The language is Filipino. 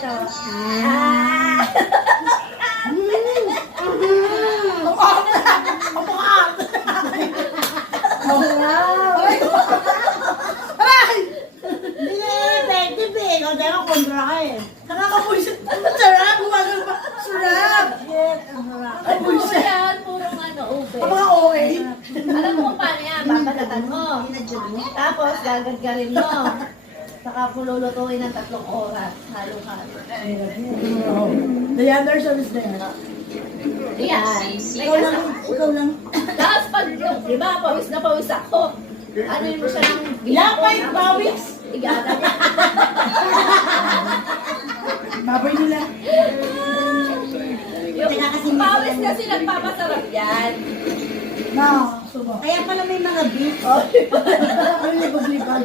ito. Aray! Hindi effective eh. Ikaw dahil ako kontra ka eh. Nakakapuisit. Sarap! Gumagano pa. Sarap! Yes, ang sarap. Ay, Puro puisit. yan, purong ano, ube. Ang mga okay. Alam mo kung paano yan, babalatan mo. Tapos, gagadgarin mo. Saka pululutuin ng 3 oras. Halo-halo. The other service na yan. Yan. Ikaw lang. Ikaw lang. Tapos pag, di ba, pawis na pawis ako. Ano mo siya ng Lapay, pawis. Igata niya. Baboy nila. Yung pawis kasi nagpapasarap yan. Na, subo. Kaya pala may mga beef. Ano libag-libag?